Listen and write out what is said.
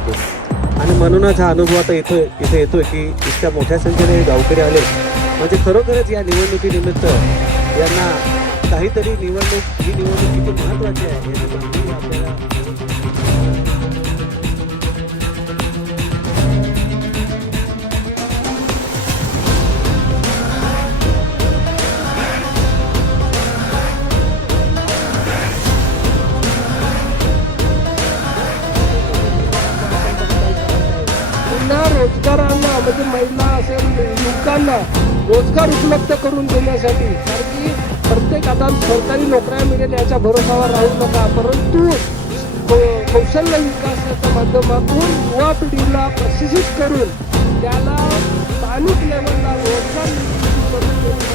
शकतो. आणि म्हणूनच हा अनुभव आता इथे येतोय की इतक्या मोठ्या संख्येने गावकरी आले, म्हणजे खरोखरच या निवडणुकीनिमित्त यांना काहीतरी ही निवडणूक किती महत्त्वाची आहे याची माहिती आपल्याला. रोजगारांना म्हणजे महिला असेल युवकांना रोजगार उपलब्ध करून देण्यासाठी, कारण की प्रत्येक आता सरकारी नोकऱ्या मिळेल याच्या भरोशावर राहू नका, परंतु कौशल्य विकासाच्या माध्यमातून युवा पिढीला प्रशिक्षित करून त्याला स्थानिक लेवलला रोजगार निर्मिती करून